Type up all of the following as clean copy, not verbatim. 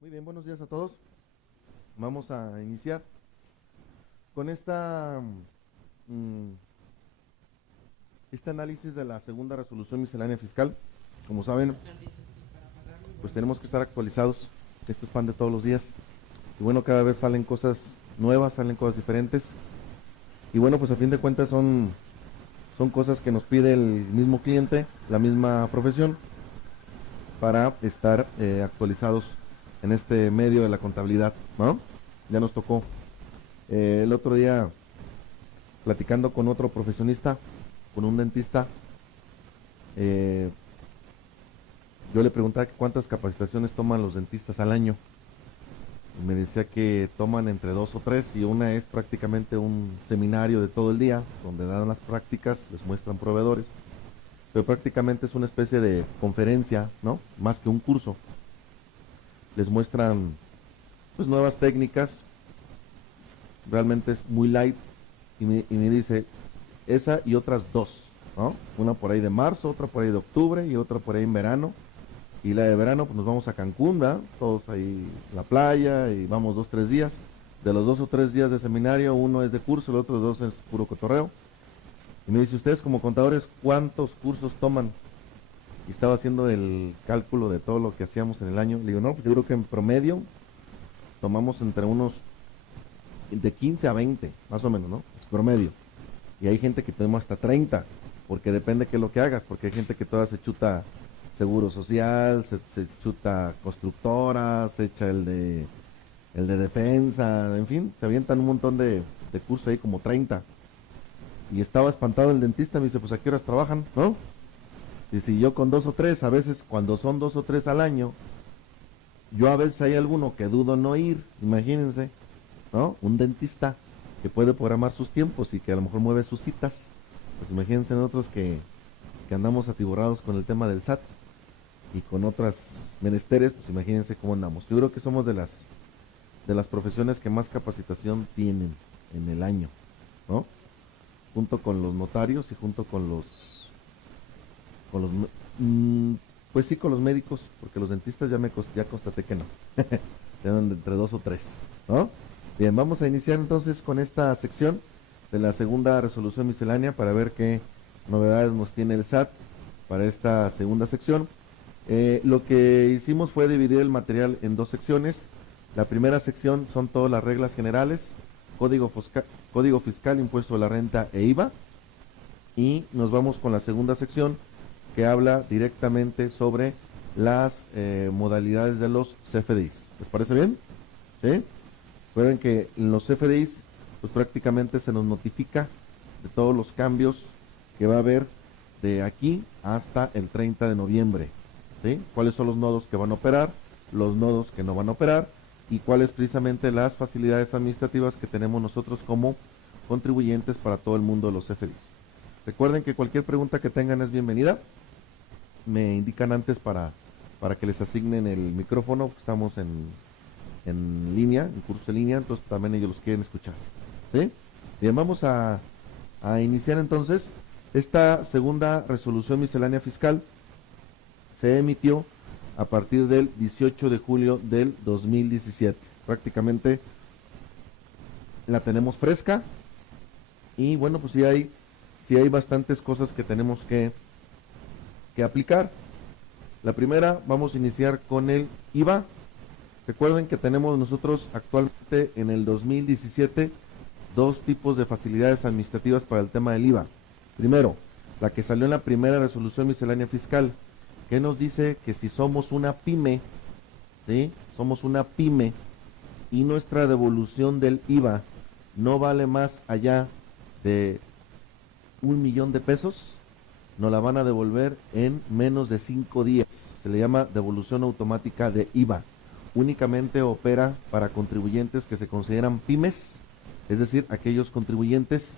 Muy bien, buenos días a todos. Vamos a iniciar con este análisis de la segunda resolución miscelánea fiscal. Como saben, pues tenemos que estar actualizados. Esto es pan de todos los días. Y bueno, cada vez salen cosas nuevas, salen cosas diferentes. Y bueno, pues a fin de cuentas son cosas que nos pide el mismo cliente, la misma profesión, para estar actualizados en este medio de la contabilidad, ¿no? Ya nos tocó. El otro día, platicando con otro profesionista, con un dentista, yo le preguntaba cuántas capacitaciones toman los dentistas al año. Y me decía que toman entre 2 o 3, y una es prácticamente un seminario de todo el día, donde dan las prácticas, les muestran proveedores, pero prácticamente es una especie de conferencia, ¿no? Más que un curso. Les muestran pues nuevas técnicas, realmente es muy light, y me dice esa y otras 2, ¿no? Una por ahí de marzo, otra por ahí de octubre y otra por ahí en verano. Y la de verano pues nos vamos a Cancún, ¿verdad? Todos ahí a la playa y vamos 2 o 3 días. De los 2 o 3 días de seminario, uno es de curso, el otro 2 es puro cotorreo. Y me dice, ustedes como contadores, ¿cuántos cursos toman? Y estaba haciendo el cálculo de todo lo que hacíamos en el año. Le digo, no, pues yo creo que en promedio tomamos entre unos de 15 a 20, más o menos, ¿no? Es promedio. Y hay gente que toma hasta 30, porque depende qué es lo que hagas, porque hay gente que toda se chuta seguro social, se chuta constructora, se echa el de defensa, en fin, se avientan un montón de cursos ahí, como 30. Y estaba espantado el dentista, me dice, pues ¿a qué horas trabajan, no? Y si yo con 2 o 3, a veces cuando son 2 o 3 al año, yo a veces hay alguno que dudo no ir, imagínense, ¿no? Un dentista que puede programar sus tiempos y que a lo mejor mueve sus citas. Pues imagínense nosotros que andamos atiborrados con el tema del SAT y con otras menesteres, pues imagínense cómo andamos. Yo creo que somos de las profesiones que más capacitación tienen en el año, ¿no? Junto con los notarios y junto con los pues sí, con los médicos, porque los dentistas ya constaté que no. Tienen entre 2 o 3, ¿no? Bien, vamos a iniciar entonces con esta sección de la segunda resolución miscelánea para ver qué novedades nos tiene el SAT para esta segunda sección. Lo que hicimos fue dividir el material en 2 secciones. La primera sección son todas las reglas generales, código fiscal, impuesto a la renta e IVA. Y nos vamos con la segunda sección, que habla directamente sobre las modalidades de los CFDIs. ¿Les parece bien? ¿Sí? Recuerden que en los CFDIs pues prácticamente se nos notifica de todos los cambios que va a haber de aquí hasta el 30 de noviembre. ¿Sí? Cuáles son los nodos que van a operar, los nodos que no van a operar, y cuáles precisamente las facilidades administrativas que tenemos nosotros como contribuyentes para todo el mundo de los CFDIs. Recuerden que cualquier pregunta que tengan es bienvenida. Me indican antes para que les asignen el micrófono. Estamos en línea, en curso en línea, entonces también ellos los quieren escuchar. ¿Sí? Bien, vamos a iniciar entonces. Esta segunda resolución miscelánea fiscal se emitió a partir del 18 de julio del 2017. Prácticamente la tenemos fresca y bueno, pues sí hay bastantes cosas que tenemos que aplicar. La primera, vamos a iniciar con el IVA. Recuerden que tenemos nosotros actualmente en el 2017 2 tipos de facilidades administrativas para el tema del IVA. Primero, la que salió en la primera resolución miscelánea fiscal, que nos dice que si somos una pyme, ¿sí? Somos una pyme, y nuestra devolución del IVA no vale más allá de 1,000,000 de pesos, nos la van a devolver en menos de 5 días. Se le llama devolución automática de IVA. Únicamente opera para contribuyentes que se consideran pymes, es decir, aquellos contribuyentes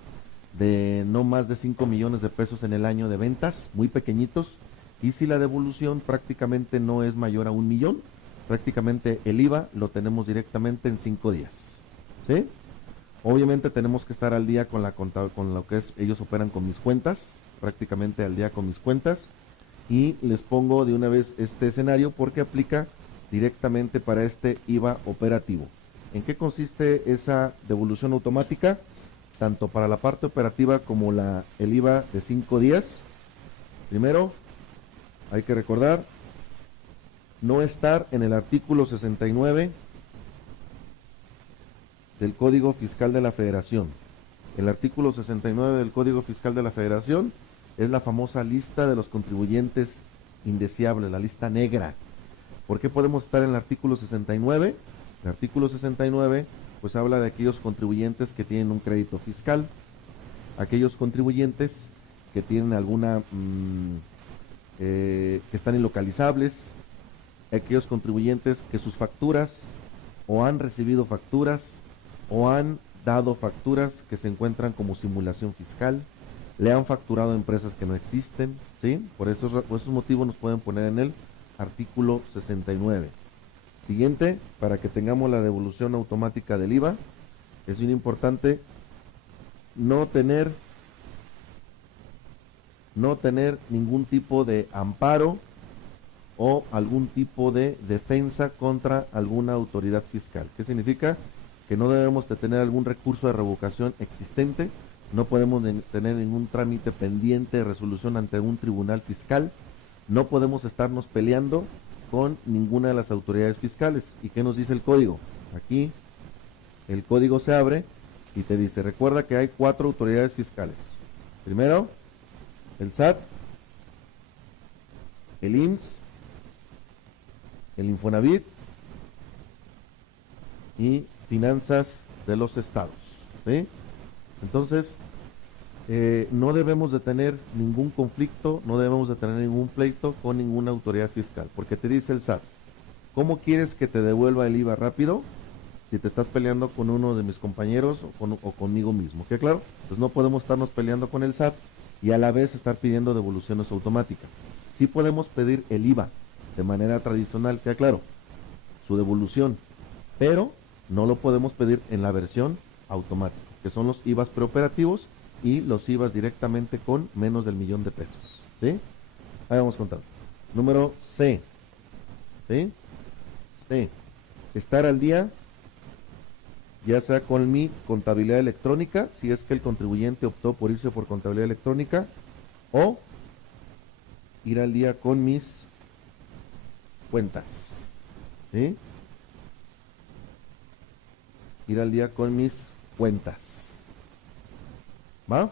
de no más de 5 millones de pesos en el año de ventas, muy pequeñitos, y si la devolución prácticamente no es mayor a 1,000,000, prácticamente el IVA lo tenemos directamente en 5 días. ¿Sí? Obviamente tenemos que estar al día con lo que es, ellos operan con mis cuentas, prácticamente al día con mis cuentas, y les pongo de una vez este escenario porque aplica directamente para este IVA operativo. ¿En qué consiste esa devolución automática? Tanto para la parte operativa como el IVA de 5 días. Primero, hay que recordar no estar en el artículo 69 del Código Fiscal de la Federación. El artículo 69 del Código Fiscal de la Federación es la famosa lista de los contribuyentes indeseables, la lista negra. ¿Por qué podemos estar en el artículo 69? El artículo 69 pues habla de aquellos contribuyentes que tienen un crédito fiscal, aquellos contribuyentes que tienen alguna que están ilocalizables, aquellos contribuyentes que sus facturas o han recibido facturas o han dado facturas que se encuentran como simulación fiscal, le han facturado a empresas que no existen, ¿sí? Por esos motivos nos pueden poner en el artículo 69. Siguiente, para que tengamos la devolución automática del IVA, es bien importante no tener ningún tipo de amparo o algún tipo de defensa contra alguna autoridad fiscal. ¿Qué significa? Que no debemos de tener algún recurso de revocación existente, no podemos tener ningún trámite pendiente de resolución ante un tribunal fiscal, no podemos estarnos peleando con ninguna de las autoridades fiscales. ¿Y qué nos dice el código? Aquí el código se abre y te dice, recuerda que hay 4 autoridades fiscales. Primero, el SAT, el IMSS, el Infonavit y finanzas de los estados, ¿sí? Entonces, no debemos de tener ningún conflicto, no debemos de tener ningún pleito con ninguna autoridad fiscal, porque te dice el SAT, ¿cómo quieres que te devuelva el IVA rápido si te estás peleando con uno de mis compañeros o conmigo mismo? ¿Qué claro? Pues no podemos estarnos peleando con el SAT y a la vez estar pidiendo devoluciones automáticas. Sí podemos pedir el IVA de manera tradicional, ¿qué claro? Su devolución, pero no lo podemos pedir en la versión automática, que son los IVAs preoperativos y los IVAs directamente con menos del 1,000,000 de pesos, ¿sí? Ahí vamos contando. Número C, ¿sí? C, estar al día, ya sea con mi contabilidad electrónica, si es que el contribuyente optó por irse por contabilidad electrónica, o ir al día con mis cuentas, ¿sí? Ir al día con mis cuentas. ¿Va?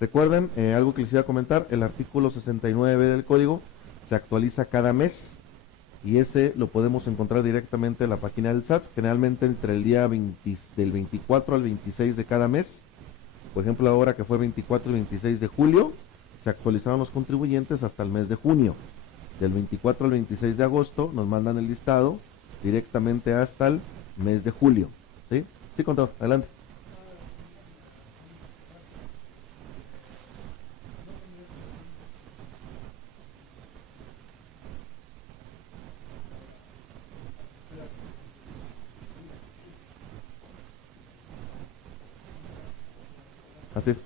Recuerden, algo que les iba a comentar, el artículo 69 del código se actualiza cada mes y ese lo podemos encontrar directamente en la página del SAT, generalmente entre el día del 24 al 26 de cada mes. Por ejemplo, ahora que fue 24 y 26 de julio, se actualizaron los contribuyentes hasta el mes de junio. Del 24 al 26 de agosto nos mandan el listado directamente hasta el mes de julio. ¿Sí? Sí, contador, adelante. Así es.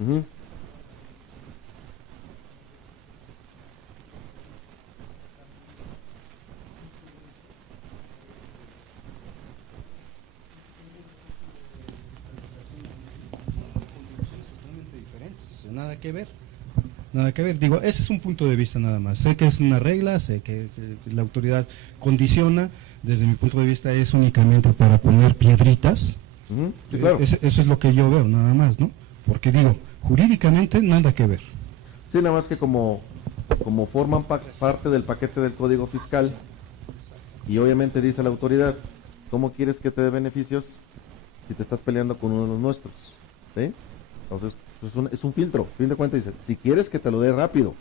Ujú. Totalmente diferentes, o sea, nada que ver. Nada que ver, digo, ese es un punto de vista nada más. Sé que es una regla, sé que la autoridad condiciona, desde mi punto de vista es únicamente para poner piedritas. Sí, claro. Eso es lo que yo veo, nada más, ¿no? Porque digo, jurídicamente nada que ver. Sí, nada más que como como forman parte del paquete del Código Fiscal, y obviamente dice la autoridad, ¿cómo quieres que te dé beneficios si te estás peleando con uno de los nuestros? ¿Sí? Entonces, es un filtro. Fin de cuentas dice, si quieres que te lo dé rápido,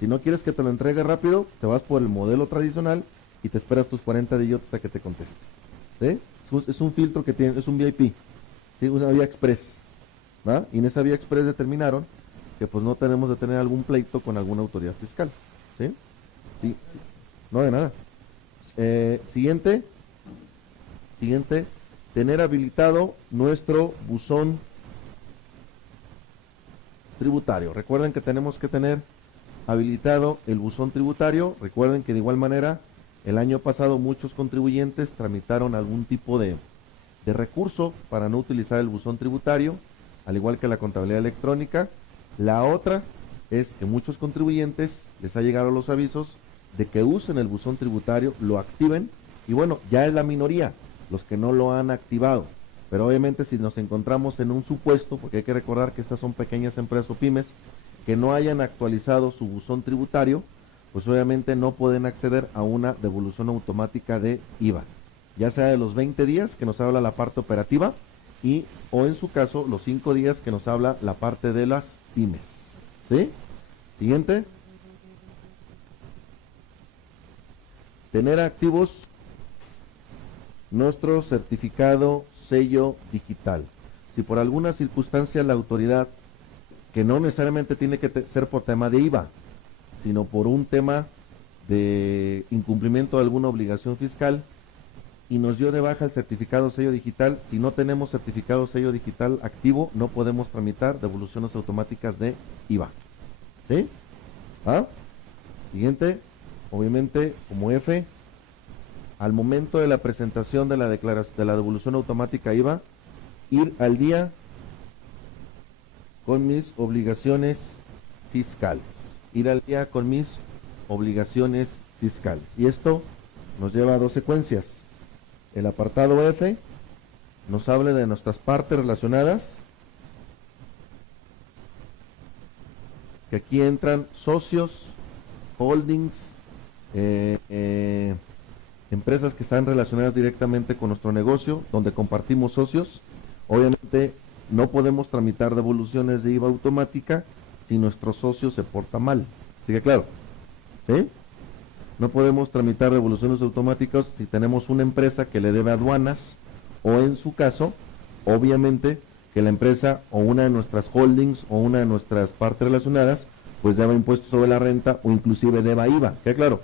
si no quieres que te lo entregue rápido, te vas por el modelo tradicional y te esperas tus 40 días a que te conteste. ¿Sí? Es un filtro que tiene, es un VIP, ¿sí? Una vía express, ¿va? Y en esa vía express determinaron que pues no tenemos de tener algún pleito con alguna autoridad fiscal. ¿Sí? Sí, sí. No, de nada. Siguiente, tener habilitado nuestro buzón tributario. Recuerden que tenemos que tener habilitado el buzón tributario. Recuerden que de igual manera el año pasado muchos contribuyentes tramitaron algún tipo de recurso para no utilizar el buzón tributario, al igual que la contabilidad electrónica. La otra es que muchos contribuyentes les ha llegado los avisos de que usen el buzón tributario, lo activen, y bueno, ya es la minoría los que no lo han activado, pero obviamente si nos encontramos en un supuesto, porque hay que recordar que estas son pequeñas empresas o pymes, que no hayan actualizado su buzón tributario, pues obviamente no pueden acceder a una devolución automática de IVA, ya sea de los 20 días que nos habla la parte operativa, y o en su caso los 5 días que nos habla la parte de las pymes. ¿Sí? Siguiente. Tener activos nuestro certificado sello digital. Si por alguna circunstancia la autoridad, que no necesariamente tiene que ser por tema de IVA, sino por un tema de incumplimiento de alguna obligación fiscal, y nos dio de baja el certificado sello digital, si no tenemos certificado sello digital activo, no podemos tramitar devoluciones automáticas de IVA. ¿Sí? ¿Ah? Siguiente, obviamente, como F, al momento de la presentación de la declaración de la devolución automática IVA, ir al día con mis obligaciones fiscales. Ir al día con mis obligaciones fiscales. Y esto nos lleva a dos secuencias. El apartado F nos habla de nuestras partes relacionadas, que aquí entran socios, holdings, empresas que están relacionadas directamente con nuestro negocio, donde compartimos socios. Obviamente no podemos tramitar devoluciones de IVA automática si nuestro socio se porta mal. ¿Sigue claro? ¿Sí? No podemos tramitar devoluciones automáticas si tenemos una empresa que le debe aduanas, o en su caso, obviamente, que la empresa o una de nuestras holdings o una de nuestras partes relacionadas pues deba impuestos sobre la renta o inclusive deba IVA. ¿Qué claro?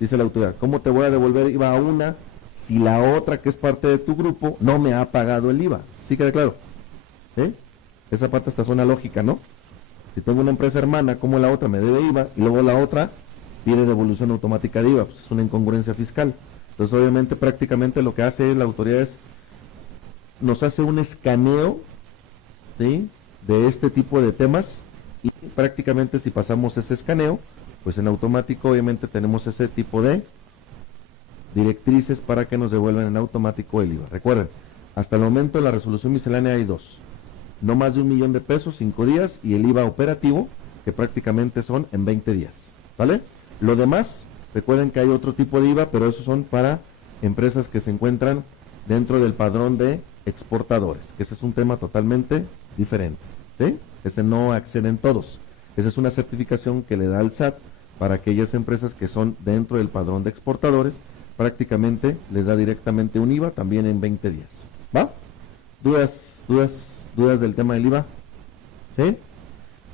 Dice la autoridad, ¿cómo te voy a devolver IVA a una si la otra que es parte de tu grupo no me ha pagado el IVA? ¿Sí queda claro? ¿Sí? Esa parte hasta suena lógica, ¿no? Si tengo una empresa hermana, ¿cómo la otra me debe IVA y luego la otra pide devolución automática de IVA? Pues es una incongruencia fiscal. Entonces obviamente prácticamente lo que hace la autoridad es, nos hace un escaneo, ¿sí?, de este tipo de temas, y prácticamente si pasamos ese escaneo, pues en automático obviamente tenemos ese tipo de directrices para que nos devuelvan en automático el IVA. Recuerden, hasta el momento de la resolución miscelánea hay dos, no más de $1,000,000 pesos, 5 días, y el IVA operativo, que prácticamente son en 20 días, ¿vale? Lo demás, recuerden que hay otro tipo de IVA, pero esos son para empresas que se encuentran dentro del padrón de exportadores, que ese es un tema totalmente diferente, ¿sí? Ese no acceden todos. Esa es una certificación que le da el SAT para aquellas empresas que son dentro del padrón de exportadores, prácticamente les da directamente un IVA también en 20 días. ¿Va? ¿Dudas del tema del IVA? ¿Sí?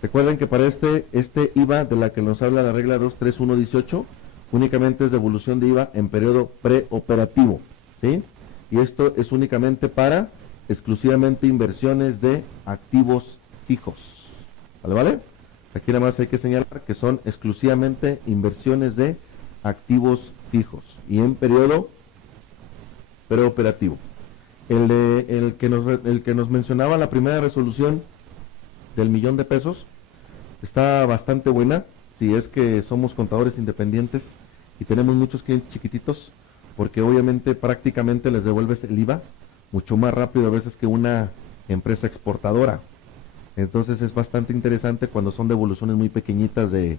Recuerden que para este IVA de la que nos habla la regla 23118, únicamente es devolución de IVA en periodo preoperativo, ¿sí? Y esto es únicamente para exclusivamente inversiones de activos fijos. ¿Vale? Aquí nada más hay que señalar que son exclusivamente inversiones de activos fijos y en periodo preoperativo. El que nos mencionaba la primera resolución del $1,000,000 de pesos está bastante buena si es que somos contadores independientes y tenemos muchos clientes chiquititos, porque obviamente prácticamente les devuelves el IVA mucho más rápido a veces que una empresa exportadora. Entonces es bastante interesante cuando son devoluciones muy pequeñitas de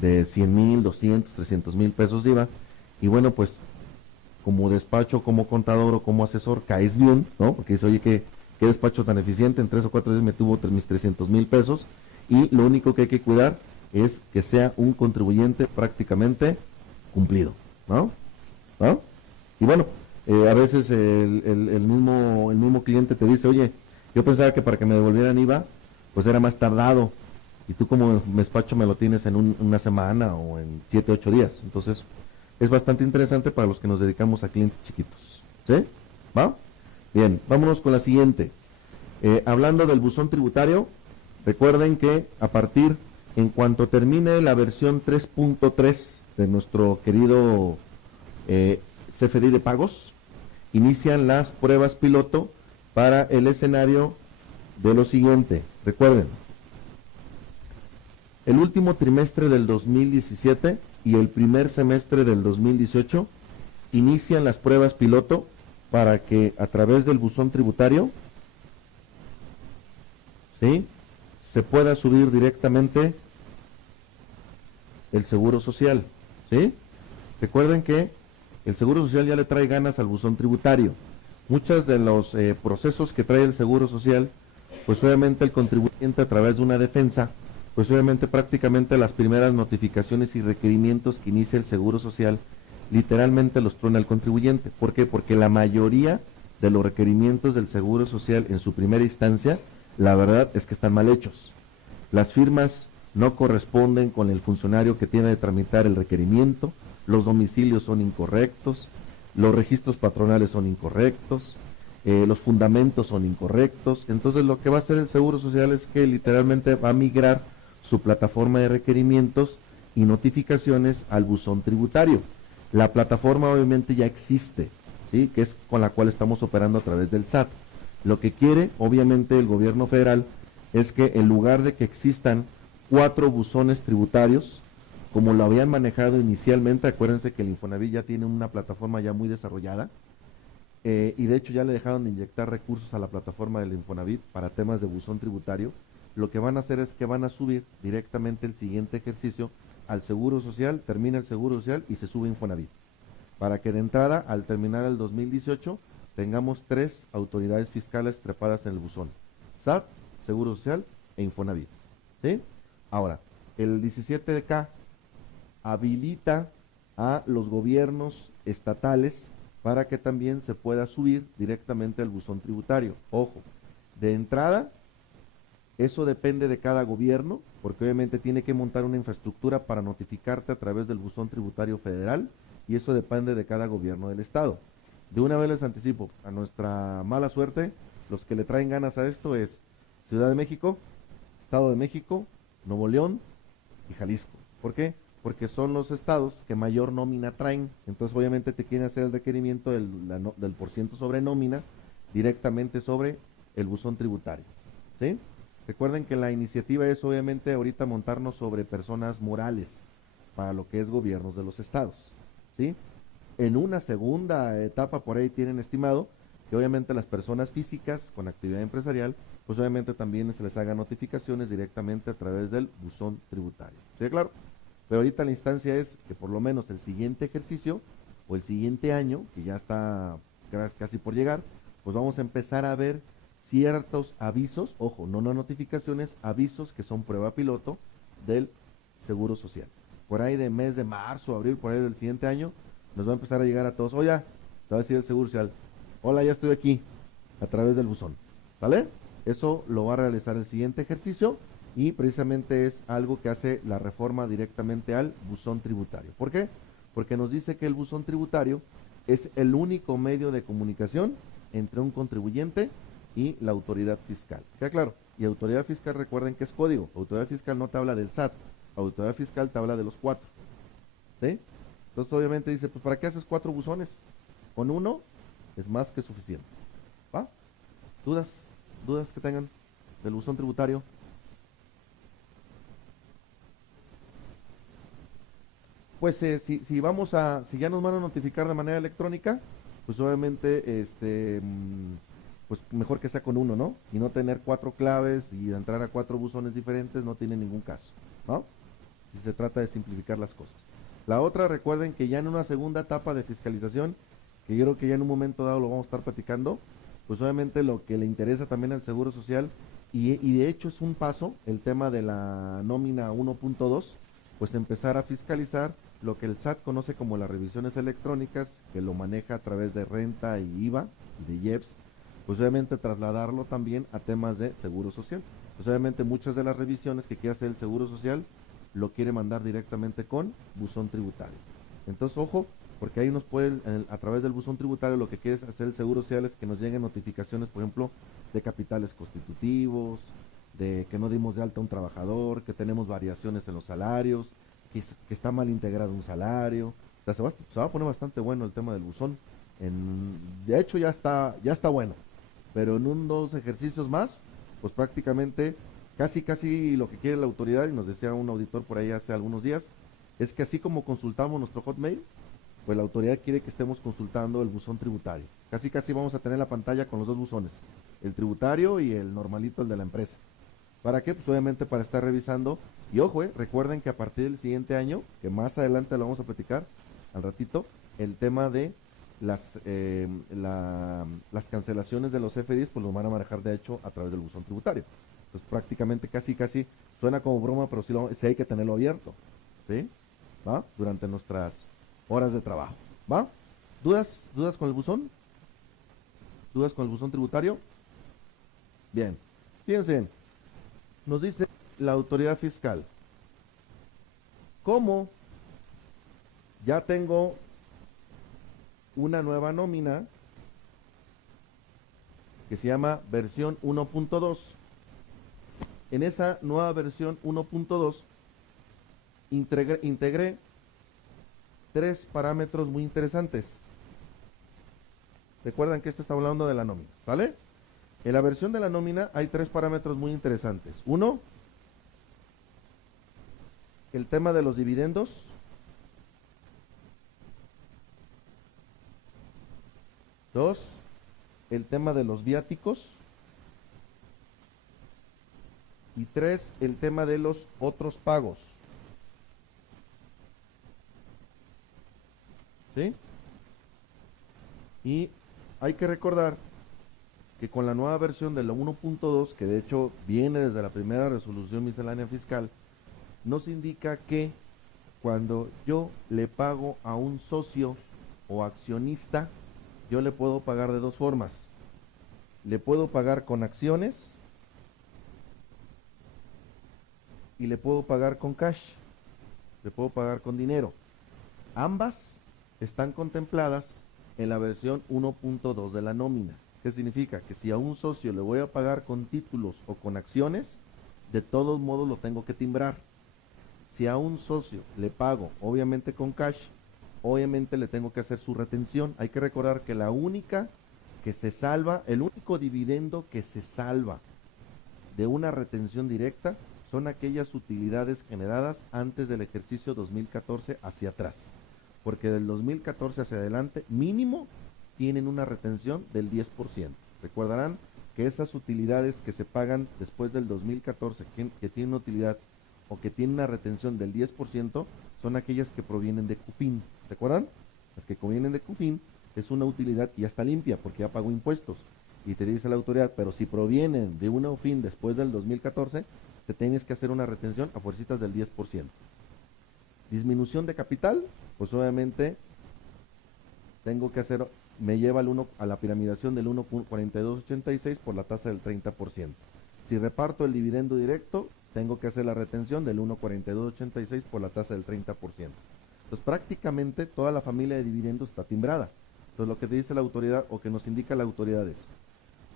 de 100,000, 200, 300,000 pesos de IVA. Y bueno, pues como despacho, como contador o como asesor, caes bien, ¿no? Porque dice, oye, qué despacho tan eficiente, en 3 o 4 días me tuvo mis 300,000 pesos, y lo único que hay que cuidar es que sea un contribuyente prácticamente cumplido, ¿no? ¿No? Y bueno, a veces el mismo cliente te dice, oye, yo pensaba que para que me devolvieran IVA, pues era más tardado, y tú como despacho me lo tienes en una semana o en 7, 8 días. Entonces, es bastante interesante para los que nos dedicamos a clientes chiquitos. ¿Sí? ¿Va? Bien, vámonos con la siguiente. Hablando del buzón tributario, recuerden que en cuanto termine la versión 3.3 de nuestro querido CFDI de pagos, inician las pruebas piloto para el escenario de lo siguiente. Recuerden, el último trimestre del 2017 y el primer semestre del 2018 inician las pruebas piloto para que a través del buzón tributario, ¿sí?, se pueda subir directamente el seguro social, ¿sí? Recuerden que el seguro social ya le trae ganas al buzón tributario. Muchos de los procesos que trae el seguro social, pues obviamente el contribuyente a través de una defensa, pues obviamente prácticamente las primeras notificaciones y requerimientos que inicia el seguro social literalmente los truena el contribuyente. ¿Por qué? Porque la mayoría de los requerimientos del seguro social en su primera instancia, la verdad es que están mal hechos. Las firmas no corresponden con el funcionario que tiene de tramitar el requerimiento, los domicilios son incorrectos, los registros patronales son incorrectos, los fundamentos son incorrectos. Entonces lo que va a hacer el Seguro Social es que literalmente va a migrar su plataforma de requerimientos y notificaciones al buzón tributario. La plataforma obviamente ya existe, ¿sí?, que es con la cual estamos operando a través del SAT. Lo que quiere obviamente el gobierno federal es que en lugar de que existan 4 buzones tributarios, como lo habían manejado inicialmente, acuérdense que el Infonavit ya tiene una plataforma ya muy desarrollada, y de hecho ya le dejaron de inyectar recursos a la plataforma del Infonavit para temas de buzón tributario. Lo que van a hacer es que van a subir directamente el siguiente ejercicio al Seguro Social, termina el Seguro Social y se sube Infonavit, para que de entrada, al terminar el 2018, tengamos 3 autoridades fiscales trepadas en el buzón: SAT, Seguro Social e Infonavit, ¿sí? Ahora, el 17K habilita a los gobiernos estatales para que también se pueda subir directamente al buzón tributario. Ojo, de entrada, eso depende de cada gobierno, porque obviamente tiene que montar una infraestructura para notificarte a través del buzón tributario federal, y eso depende de cada gobierno del estado. De una vez les anticipo, a nuestra mala suerte, los que le traen ganas a esto es Ciudad de México, Estado de México, Nuevo León y Jalisco. ¿Por qué? Porque son los estados que mayor nómina traen. Entonces obviamente te quieren hacer el requerimiento del porciento sobre nómina directamente sobre el buzón tributario, ¿sí? Recuerden que la iniciativa es obviamente ahorita montarnos sobre personas morales para lo que es gobiernos de los estados, ¿sí? En una segunda etapa por ahí tienen estimado que obviamente las personas físicas con actividad empresarial, pues obviamente también se les haga notificaciones directamente a través del buzón tributario. ¿Sí, claro? Pero ahorita la instancia es que por lo menos el siguiente ejercicio o el siguiente año, que ya está casi por llegar, pues vamos a empezar a ver ciertos avisos, ojo, no notificaciones, avisos que son prueba piloto del Seguro Social. Por ahí de mes de marzo, abril, por ahí del siguiente año, nos va a empezar a llegar a todos: oye, te va a decir el Seguro Social, hola, ya estoy aquí, a través del buzón, ¿vale? Eso lo va a realizar el siguiente ejercicio, y precisamente es algo que hace la reforma directamente al buzón tributario. ¿Por qué? Porque nos dice que el buzón tributario es el único medio de comunicación entre un contribuyente y la autoridad fiscal. ¿Queda claro? Y autoridad fiscal, recuerden que es código. Autoridad fiscal no te habla del SAT, autoridad fiscal te habla de los 4. ¿Sí? Entonces obviamente dice, pues ¿para qué haces 4 buzones? Con uno es más que suficiente. ¿Va? ¿Dudas que tengan del buzón tributario? Pues si ya nos van a notificar de manera electrónica, pues obviamente pues mejor que sea con uno, ¿no? Y no tener 4 claves y entrar a 4 buzones diferentes no tiene ningún caso, ¿no? si se trata de simplificar las cosas. La otra, recuerden que ya en una segunda etapa de fiscalización, que yo creo que ya en un momento dado lo vamos a estar platicando, pues obviamente lo que le interesa también al Seguro Social, y de hecho es un paso, el tema de la nómina 1.2, pues empezar a fiscalizar lo que el SAT conoce como las revisiones electrónicas, que lo maneja a través de renta y IVA, y de IEPS, pues obviamente trasladarlo también a temas de Seguro Social. Pues obviamente muchas de las revisiones que quiere hacer el Seguro Social lo quiere mandar directamente con buzón tributario. Entonces, ojo, porque ahí nos puede, a través del buzón tributario, lo que quiere hacer el Seguro Social es que nos lleguen notificaciones, por ejemplo, de capitales constitutivos, de que no dimos de alta a un trabajador, que tenemos variaciones en los salarios, que está mal integrado un salario. O sea, se va a poner bastante bueno el tema del buzón. De hecho, ya está bueno, pero en dos ejercicios más, pues prácticamente casi lo que quiere la autoridad, y nos decía un auditor por ahí hace algunos días, es que así como consultamos nuestro Hotmail, pues la autoridad quiere que estemos consultando el buzón tributario. Casi vamos a tener la pantalla con los dos buzones, el tributario y el normalito, el de la empresa. ¿Para qué? Pues obviamente para estar revisando. Y ojo, recuerden que a partir del siguiente año, que más adelante lo vamos a platicar al ratito, el tema de las cancelaciones de los F10, pues lo van a manejar de hecho a través del buzón tributario. Entonces prácticamente casi suena como broma, pero sí hay que tenerlo abierto, ¿sí? ¿Va? Durante nuestras horas de trabajo, ¿va? ¿Dudas con el buzón? ¿Dudas con el buzón tributario? Bien, fíjense, nos dice la autoridad fiscal, ¿cómo ya tengo una nueva nómina que se llama versión 1.2? En esa nueva versión 1.2 integré tres parámetros muy interesantes. Recuerdan que esto está hablando de la nómina, ¿vale? En la versión de la nómina hay tres parámetros muy interesantes. Uno, el tema de los dividendos. Dos, el tema de los viáticos. Y tres, el tema de los otros pagos. ¿Sí? Y hay que recordar que con la nueva versión de la 1.2, que de hecho viene desde la primera resolución miscelánea fiscal, nos indica que cuando yo le pago a un socio o accionista, yo le puedo pagar de dos formas. Le puedo pagar con acciones y le puedo pagar con cash. Le puedo pagar con dinero. Ambas están contempladas en la versión 1.2 de la nómina. ¿Qué significa? Que si a un socio le voy a pagar con títulos o con acciones, de todos modos lo tengo que timbrar. Si a un socio le pago, obviamente con cash, obviamente le tengo que hacer su retención. Hay que recordar que la única que se salva, el único dividendo que se salva de una retención directa son aquellas utilidades generadas antes del ejercicio 2014 hacia atrás. Porque del 2014 hacia adelante, mínimo, tienen una retención del 10%. Recordarán que esas utilidades que se pagan después del 2014, que tienen una utilidad o que tienen una retención del 10%, son aquellas que provienen de CUFIN. ¿Recuerdan? Las que provienen de CUFIN es una utilidad que ya está limpia porque ya pagó impuestos. Y te dice la autoridad, pero si provienen de una UFIN después del 2014, te tienes que hacer una retención a fuercitas del 10%. Disminución de capital, pues obviamente tengo que hacer, me lleva a la piramidación del 1.4286 por la tasa del 30%. Si reparto el dividendo directo, tengo que hacer la retención del 1.4286 por la tasa del 30%. Entonces prácticamente toda la familia de dividendos está timbrada. Entonces lo que te dice la autoridad o que nos indica la autoridad es,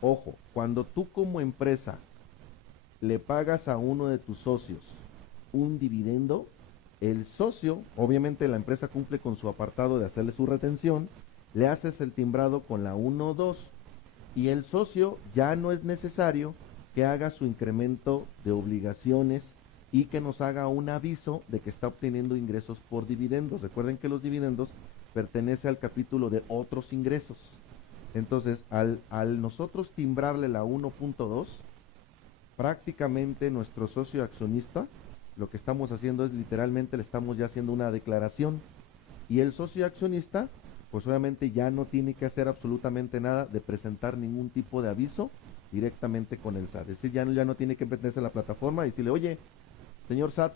ojo, cuando tú como empresa le pagas a uno de tus socios un dividendo, el socio, obviamente la empresa cumple con su apartado de hacerle su retención, le haces el timbrado con la 1.2 y el socio ya no es necesario que haga su incremento de obligaciones y que nos haga un aviso de que está obteniendo ingresos por dividendos. Recuerden que los dividendos pertenecen al capítulo de otros ingresos. Entonces, al nosotros timbrarle la 1.2, prácticamente nuestro socio accionista lo que estamos haciendo es literalmente le estamos ya haciendo una declaración y el socio accionista pues obviamente ya no tiene que hacer absolutamente nada de presentar ningún tipo de aviso directamente con el SAT. Es decir, ya no tiene que meterse en la plataforma y decirle, oye, señor SAT,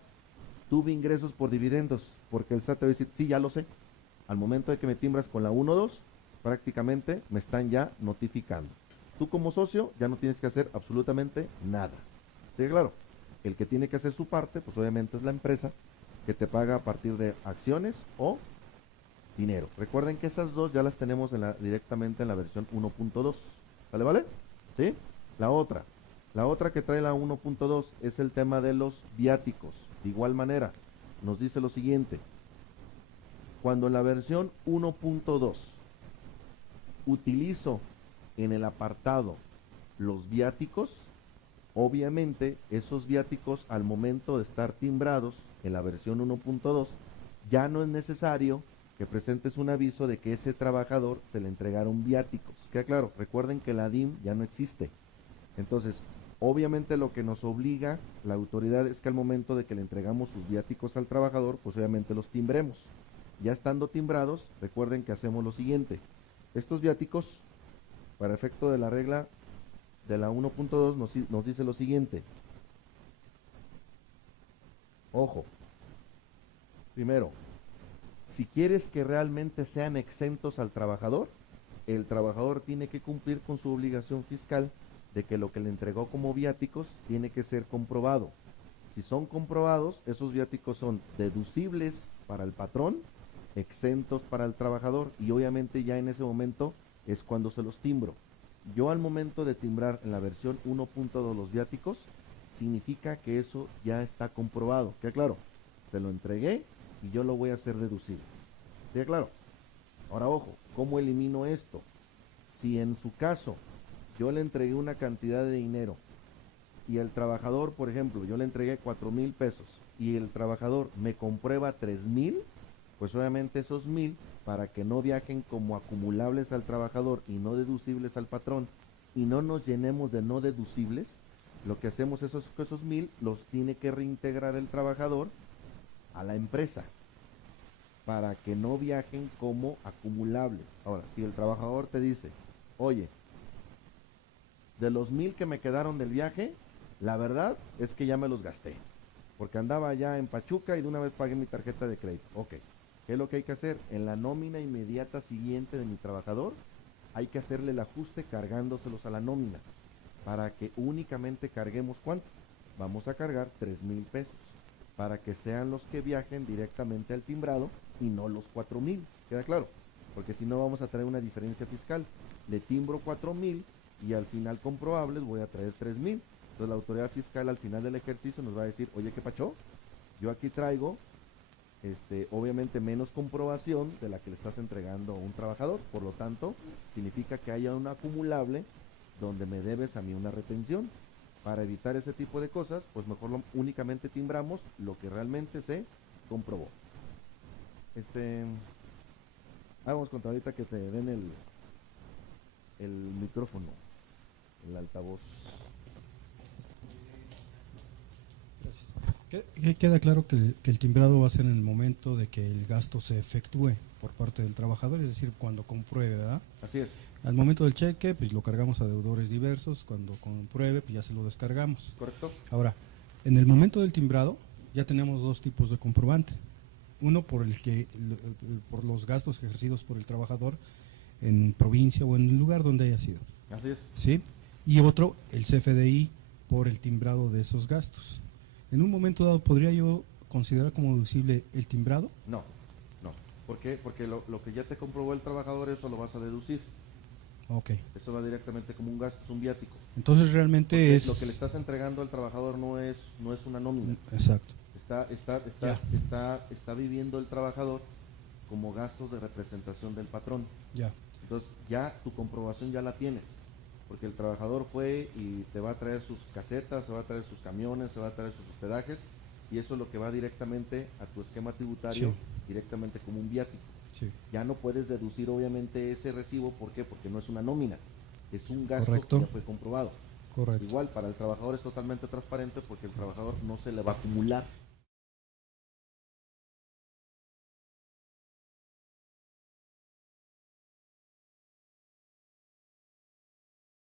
tuve ingresos por dividendos, porque el SAT te va a decir, sí, ya lo sé. Al momento de que me timbras con la 1-2, prácticamente me están ya notificando. Tú como socio ya no tienes que hacer absolutamente nada. ¿Sí? Claro, el que tiene que hacer su parte, pues obviamente es la empresa que te paga a partir de acciones o dinero. Recuerden que esas dos ya las tenemos directamente en la versión 1.2. ¿Vale, vale? ¿Sí? La otra que trae la 1.2 es el tema de los viáticos. De igual manera, nos dice lo siguiente. Cuando en la versión 1.2 utilizo en el apartado los viáticos, obviamente esos viáticos al momento de estar timbrados en la versión 1.2 ya no es necesario que presentes un aviso de que ese trabajador se le entregaron viáticos. Queda claro, recuerden que la DIM ya no existe. Entonces, obviamente lo que nos obliga la autoridad es que al momento de que le entregamos sus viáticos al trabajador, pues obviamente los timbremos. Ya estando timbrados, recuerden que hacemos lo siguiente. Estos viáticos, para efecto de la regla de la 1.2, nos dice lo siguiente. Ojo, primero, si quieres que realmente sean exentos al trabajador, el trabajador tiene que cumplir con su obligación fiscal de que lo que le entregó como viáticos tiene que ser comprobado. Si son comprobados, esos viáticos son deducibles para el patrón, exentos para el trabajador y obviamente ya en ese momento es cuando se los timbro. Yo al momento de timbrar en la versión 1.2 los viáticos, significa que eso ya está comprobado. ¿Queda claro? Se lo entregué y yo lo voy a hacer deducible. ¿Queda claro? Ahora ojo, ¿cómo elimino esto? Si en su caso yo le entregué una cantidad de dinero y el trabajador, por ejemplo, yo le entregué 4,000 pesos y el trabajador me comprueba 3,000, pues obviamente esos 1,000, para que no viajen como acumulables al trabajador y no deducibles al patrón y no nos llenemos de no deducibles, lo que hacemos es que esos 1,000 los tiene que reintegrar el trabajador a la empresa para que no viajen como acumulables. Ahora, si el trabajador te dice, oye, de los 1,000 que me quedaron del viaje, la verdad es que ya me los gasté, porque andaba ya en Pachuca y de una vez pagué mi tarjeta de crédito. Ok, ¿qué es lo que hay que hacer? En la nómina inmediata siguiente de mi trabajador, hay que hacerle el ajuste cargándoselos a la nómina, para que únicamente carguemos, ¿cuánto? Vamos a cargar 3,000 pesos, para que sean los que viajen directamente al timbrado y no los 4,000, ¿queda claro? Porque si no vamos a traer una diferencia fiscal. Le timbro 4,000 y al final comprobables voy a traer 3,000. Entonces la autoridad fiscal al final del ejercicio nos va a decir, oye, ¿qué pacho? Yo aquí traigo, obviamente menos comprobación de la que le estás entregando a un trabajador, por lo tanto, significa que haya un acumulable donde me debes a mí una retención. Para evitar ese tipo de cosas, pues mejor únicamente timbramos lo que realmente se comprobó. Vamos contra ahorita que te den el micrófono, el altavoz. Queda claro que el timbrado va a ser en el momento de que el gasto se efectúe por parte del trabajador, es decir, cuando compruebe, ¿verdad? Así es. Al momento del cheque, pues lo cargamos a deudores diversos, cuando compruebe, pues ya se lo descargamos. Correcto. Ahora, en el momento del timbrado, ya tenemos dos tipos de comprobante. Uno por por los gastos ejercidos por el trabajador en provincia o en el lugar donde haya sido. Así es. ¿Sí? Y otro, el CFDI, por el timbrado de esos gastos. En un momento dado, ¿podría yo considerar como deducible el timbrado? No. ¿Por qué? Porque lo que ya te comprobó el trabajador, eso lo vas a deducir. Ok. Eso va directamente como un gasto, es un viático. Entonces realmente porque es... lo que le estás entregando al trabajador no es una nómina. Exacto. Está viviendo el trabajador como gastos de representación del patrón. Ya. Entonces ya tu comprobación ya la tienes, porque el trabajador fue y te va a traer sus casetas, se va a traer sus camiones, se va a traer sus hospedajes, y eso es lo que va directamente a tu esquema tributario, sí, directamente como un viático. Sí. Ya no puedes deducir obviamente ese recibo, ¿por qué? Porque no es una nómina, es un gasto. Correcto. Que ya fue comprobado. Correcto. Igual para el trabajador es totalmente transparente porque el trabajador no se le va a acumular.